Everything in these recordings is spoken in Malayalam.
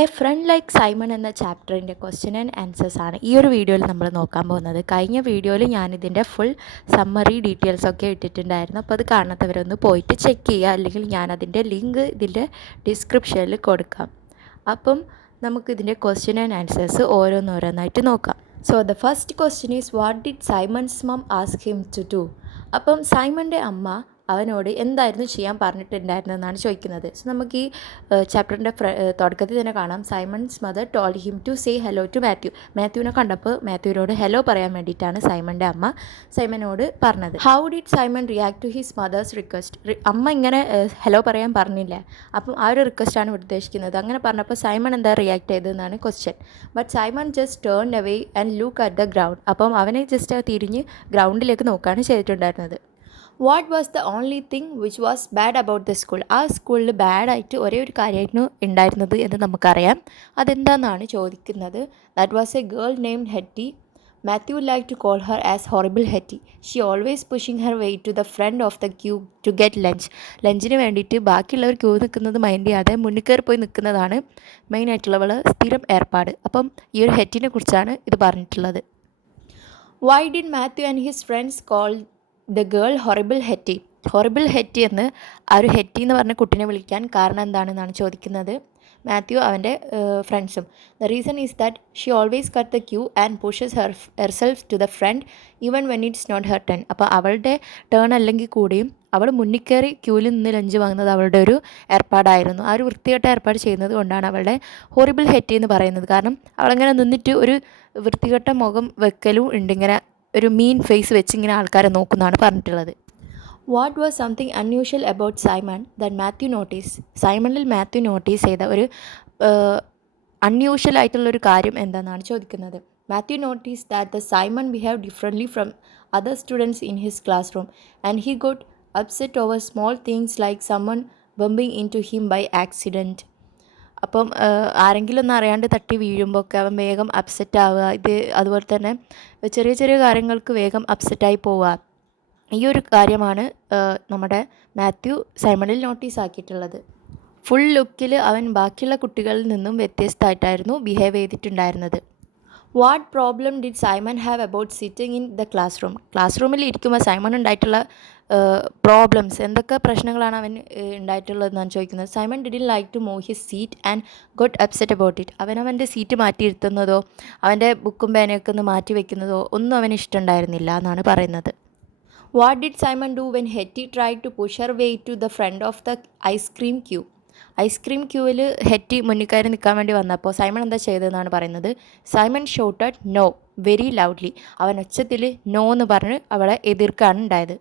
എ ഫ്രണ്ട് ലൈക്ക് സൈമൺ എന്ന ചാപ്റ്ററിൻ്റെ ക്വസ്റ്റ്യൻ ആൻഡ് ആൻസേഴ്സ് ആണ് ഈ ഒരു വീഡിയോയിൽ നമ്മൾ നോക്കാൻ പോകുന്നത്. കഴിഞ്ഞ വീഡിയോയിൽ ഞാനിതിൻ്റെ ഫുൾ സമ്മറി ഡീറ്റെയിൽസൊക്കെ ഇട്ടിട്ടുണ്ടായിരുന്നു. അപ്പോൾ അത് കാണാത്തവരൊന്ന് പോയിട്ട് ചെക്ക് ചെയ്യുക, അല്ലെങ്കിൽ ഞാനതിൻ്റെ ലിങ്ക് ഇതിൻ്റെ ഡിസ്ക്രിപ്ഷനിൽ കൊടുക്കാം. അപ്പം നമുക്കിതിൻ്റെ ക്വസ്റ്റ്യൻ ആൻഡ് ആൻസേഴ്സ് ഓരോന്നോരോന്നായിട്ട് നോക്കാം. So the first question is what did Simon's mum ask him to do. അപ്പം സൈമൻ്റെ അമ്മ അവനോട് എന്തായിരുന്നു ചെയ്യാൻ പറഞ്ഞിട്ടുണ്ടായിരുന്നതെന്നാണ് ചോദിക്കുന്നത്. സോ നമുക്ക് ഈ ചാപ്റ്ററിൻ്റെ തുടക്കത്തിൽ തന്നെ കാണാം. Simon's mother told him to say hello to Matthew. മാത്യുവിനെ കണ്ടപ്പോൾ മാത്യുവിനോട് ഹലോ പറയാൻ വേണ്ടിയിട്ടാണ് സൈമൻ്റെ അമ്മ സൈമനോട് പറഞ്ഞത്. How did Simon react to his mother's request. അമ്മ ഇങ്ങനെ ഹലോ പറയാൻ പറഞ്ഞില്ല, അപ്പം ആ ഒരു റിക്വസ്റ്റാണ് ഉദ്ദേശിക്കുന്നത്. അങ്ങനെ പറഞ്ഞപ്പോൾ സൈമൺ എന്താ റിയാക്ട് ചെയ്തതെന്നാണ് question. But Simon just turn away and look at the ground. അപ്പം അവനെ ജസ്റ്റ് തിരിഞ്ഞ് ഗ്രൗണ്ടിലേക്ക് നോക്കുകയാണ് ചെയ്തിട്ടുണ്ടായിരുന്നത്. What was the only thing which was bad about the school. ആ സ്കൂളിൽ ബാഡായിട്ട് ഒരേ ഒരു കാര്യമായിരുന്നു ഉണ്ടായിരുന്നത് എന്ന് നമുക്കറിയാം. അതെന്താണെന്നാണ് ചോദിക്കുന്നത്. That was a girl named Hetty. Matthew like to call her as horrible Hetty. She always pushing her way to the front of the queue to get lunch. ലഞ്ചിന് വേണ്ടിയിട്ട് ബാക്കിയുള്ളവർ ക്യൂ നിൽക്കുന്നത് മൈൻഡ് ചെയ്യാതെ മുന്നിൽ കയറി പോയി നിൽക്കുന്നതാണ് മെയിനായിട്ടുള്ളവൾ സ്ഥിരം ഏർപ്പാട്. അപ്പം ഈ ഒരു ഹെറ്റിനെ കുറിച്ചാണ് ഇത് പറഞ്ഞിട്ടുള്ളത്. Why did Matthew and his friends call the girl horrible Hetty. Horrible Hetty എന്ന് ആ ഒരു ഹെറ്റി എന്ന് പറഞ്ഞ കുട്ടീനെ വിളിക്കാൻ കാരണം എന്താണെന്നാണ് ചോദിക്കുന്നത്. മാത്യു അവൻ്റെ ഫ്രണ്ട്സും. The reason is that she always cut the queue and pushes herself to the front even when it's not her turn. അപ്പോൾ അവളുടെ ടേൺ അല്ലെങ്കിൽ കൂടിയും അവൾ മുന്നിൽ കയറി ക്യൂവിൽ നിന്ന് ലഞ്ച് വാങ്ങുന്നത് അവളുടെ ഒരു ഏർപ്പാടായിരുന്നു. ആ ഒരു വൃത്തികെട്ട ഏർപ്പാട് ചെയ്യുന്നത് കൊണ്ടാണ് അവളുടെ ഹൊറിബിൾ ഹെറ്റി എന്ന് പറയുന്നത്. കാരണം അവളങ്ങനെ നിന്നിട്ട് ഒരു വൃത്തികെട്ട മുഖം വെക്കലും ഉണ്ട്, ഇങ്ങനെ ഒരു മീൻ ഫേസ് വെച്ച് ഇങ്ങനെ ആൾക്കാരെ നോക്കുന്നതാണ് പറഞ്ഞിട്ടുള്ളത്. What was something unusual about Simon that Matthew notice. സൈമണിൽ മാത്യു നോട്ടീസ് ചെയ്ത ഒരു അൺയൂഷ്വൽ ആയിട്ടുള്ളൊരു കാര്യം എന്താണെന്നാണ് ചോദിക്കുന്നത്. Matthew notice that the Simon behave differently from other students in his class room and he got upset over small things like someone bumping in to him by accident. അപ്പം ആരെങ്കിലും ഒന്നും അറിയാണ്ട് തട്ടി വീഴുമ്പോൾ ഒക്കെ അവൻ വേഗം അപ്സെറ്റ് ആവുക. അതുപോലെ തന്നെ ചെറിയ ചെറിയ കാര്യങ്ങൾക്ക് വേഗം അപ്സെറ്റായി പോവുക. ഈ ഒരു കാര്യമാണ് നമ്മുടെ മാത്യു സൈമണിൽ നോട്ടീസ് ആക്കിയിട്ടുള്ളത്. ഫുൾ ലുക്കിൽ അവൻ ബാക്കിയുള്ള കുട്ടികളിൽ നിന്നും വ്യത്യസ്തമായിട്ടായിരുന്നു ബിഹേവ് ചെയ്തിട്ടുണ്ടായിരുന്നത്. What problem did Simon have about sitting in the class room. Class റൂമിൽ ഇരിക്കുമ്പോൾ സൈമൺ ഉണ്ടായിട്ടുള്ള പ്രോബ്ലംസ്, എന്തൊക്കെ പ്രശ്നങ്ങളാണ് അവൻ ഉണ്ടായിട്ടുള്ളതെന്നാണ് ചോദിക്കുന്നത്. Simon didn't like to move his seat and got upset about it. അവൻ്റെ സീറ്റ് മാറ്റിയിരുത്തുന്നതോ അവൻ്റെ ബുക്കും പേനയൊക്കെ ഒന്ന് മാറ്റി വെക്കുന്നതോ ഒന്നും അവന് ഇഷ്ടമുണ്ടായിരുന്നില്ല എന്നാണ് പറയുന്നത്. What did Simon do when Hetty try to push her way to the front of the ice cream queue. Ice cream ക്യൂവിൽ ഹെറ്റി മുന്നിൽ നിൽക്കാൻ വേണ്ടി വന്നപ്പോൾ സൈമൺ എന്താ ചെയ്തതെന്നാണ് പറയുന്നത്. Simon shouted no very loudly. അവൻ ഒച്ചത്തിൽ നോ എന്ന് പറഞ്ഞ് അവളെ എതിർക്കാണ് ഉണ്ടായത്.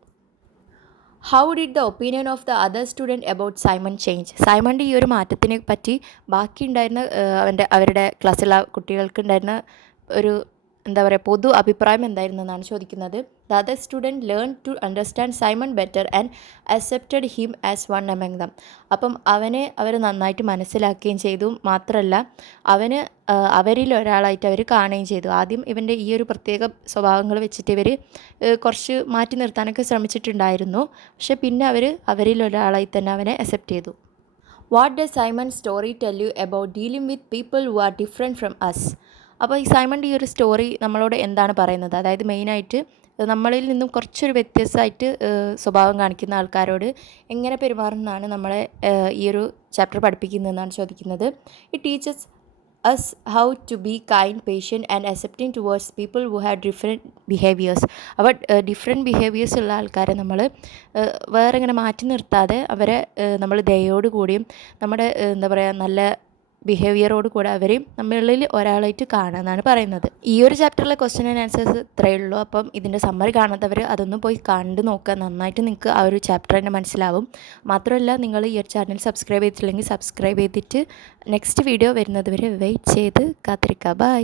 How did the opinion of the other student about Simon change. സൈമണിൻ്റെ ഈ ഒരു മാറ്റത്തിനെ പറ്റി ബാക്കി ഉണ്ടായിരുന്ന അവരുടെ ക്ലാസ്സിലുള്ള കുട്ടികൾക്ക് ഉണ്ടായിരുന്ന ഒരു എന്താ പറയുക പൊതു അഭിപ്രായം എന്തായിരുന്നു എന്നാണ് ചോദിക്കുന്നത്. The other student learn to understand Simon better and accepted him as one among them. അപ്പം അവർ നന്നായിട്ട് മനസ്സിലാക്കുകയും ചെയ്തു. മാത്രമല്ല അവരിൽ ഒരാളായിട്ട് അവർ കാണുകയും ചെയ്തു. ആദ്യം ഇവൻ്റെ ഈ ഒരു പ്രത്യേക സ്വഭാവങ്ങൾ വെച്ചിട്ട് ഇവർ കുറച്ച് മാറ്റി നിർത്താനൊക്കെ ശ്രമിച്ചിട്ടുണ്ടായിരുന്നു. പക്ഷെ പിന്നെ അവരിൽ ഒരാളായി തന്നെ അവനെ അക്സെപ്റ്റ് ചെയ്തു. What does Simon story tell you about dealing with people who are different from us. അപ്പോൾ ഈ സൈമണിൻ്റെ ഈ ഒരു സ്റ്റോറി നമ്മളോട് എന്താണ് പറയുന്നത്, അതായത് മെയിനായിട്ട് നമ്മളിൽ നിന്നും കുറച്ചൊരു വ്യത്യസ്തമായിട്ട് സ്വഭാവം കാണിക്കുന്ന ആൾക്കാരോട് എങ്ങനെ പെരുമാറുന്നതാണ് നമ്മളെ ഈ ഒരു ചാപ്റ്റർ പഠിപ്പിക്കുന്നതെന്നാണ് ചോദിക്കുന്നത്. It teaches us how to be kind, patient and accepting towards people who have different behaviors. അപ്പോൾ ഡിഫറെൻറ്റ് ബിഹേവിയേഴ്സ് ഉള്ള ആൾക്കാരെ നമ്മൾ വേറെ ഇങ്ങനെ മാറ്റി നിർത്താതെ അവരെ നമ്മൾ ദയോട് കൂടിയും നമ്മുടെ എന്താ പറയുക നല്ല ബിഹേവിയറോട് കൂടെ അവരെയും നമ്മളിൽ ഒരാളായിട്ട് കാണാമെന്നാണ് പറയുന്നത്. ഈ ഒരു ചാപ്റ്ററിലെ ക്വസ്റ്റ്യൻ ആൻഡ് ആൻസേഴ്സ് ഇത്രയേ ഉള്ളൂ. അപ്പം ഇതിൻ്റെ സമ്മറി കാണാത്തവർ അതൊന്നും പോയി കണ്ട് നോക്കുക. നന്നായിട്ട് നിങ്ങൾക്ക് ആ ഒരു ചാപ്റ്റർ തന്നെ മനസ്സിലാവും. മാത്രമല്ല നിങ്ങൾ ഈ ഒരു ചാനൽ സബ്സ്ക്രൈബ് ചെയ്തിട്ടില്ലെങ്കിൽ സബ്സ്ക്രൈബ് ചെയ്തിട്ട് നെക്സ്റ്റ് വീഡിയോ വരുന്നത് വരെ വെയിറ്റ് ചെയ്ത് കാത്തിരിക്കുക. ബൈ.